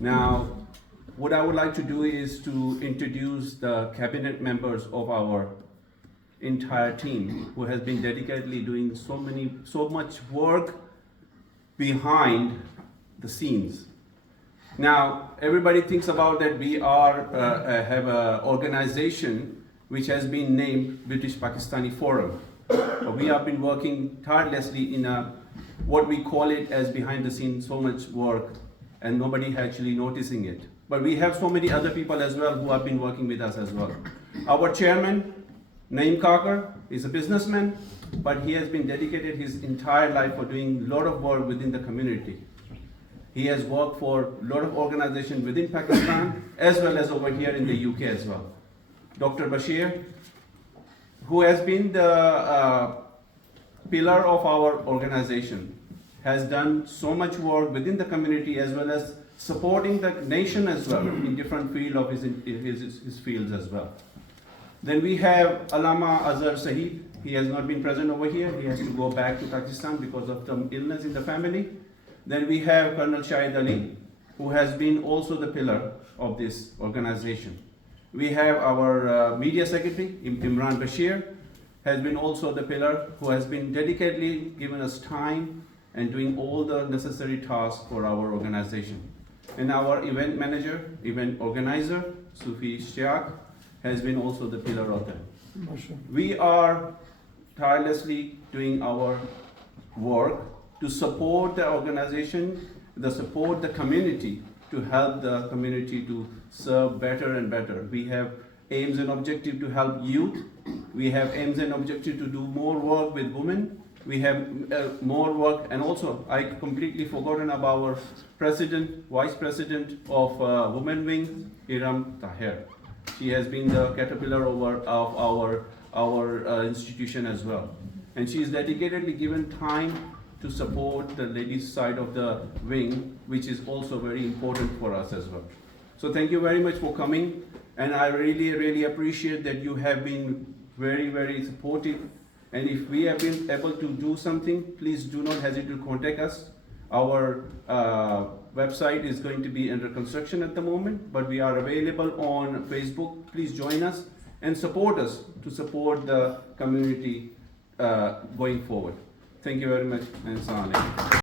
Now, what I would like to do is to introduce the cabinet members of our entire team who has been dedicatedly doing so much work behind the scenes. Now, everybody thinks about that we have an organization which has been named British Pakistani Forum. We have been working tirelessly in what we call it as behind the scenes, so much work, and nobody actually noticing it. But we have so many other people as well who have been working with us as well. Our chairman, Naeem Kakar, is a businessman, but he has been dedicated his entire life for doing a lot of work within the community. He has worked for a lot of organizations within Pakistan as well as over here in the UK as well. Dr. Bashir, who has been the pillar of our organization, has done so much work within the community as well as supporting the nation as well in different fields of his fields as well. Then we have Alama Azhar Sahib. He has not been present over here. He has to go back to Pakistan because of some illness in the family. Then we have Colonel Shahid Ali, who has been also the pillar of this organization. We have our media secretary, Imran Bashir, has been also the pillar who has been dedicatedly giving us time and doing all the necessary tasks for our organization. And our event manager, event organizer, Sufi Shtiaq, has been also the pillar of that. We are tirelessly doing our work to support the organization, to support the community, to help the community to serve better and better. We have aims and objective to help youth. We have aims and objective to do more work with women. We have more work, and also I completely forgotten about our president, vice president of Women Wing, Hiram Tahir. She has been the caterpillar of our institution as well. And she is dedicatedly given time to support the ladies' side of the wing, which is also very important for us as well. So thank you very much for coming, and I really, really appreciate that you have been very, very supportive. And if we have been able to do something, please do not hesitate to contact us. Our website is going to be under construction at the moment, but we are available on Facebook. Please join us and support us to support the community going forward. Thank you very much, and Assalamu alaikum.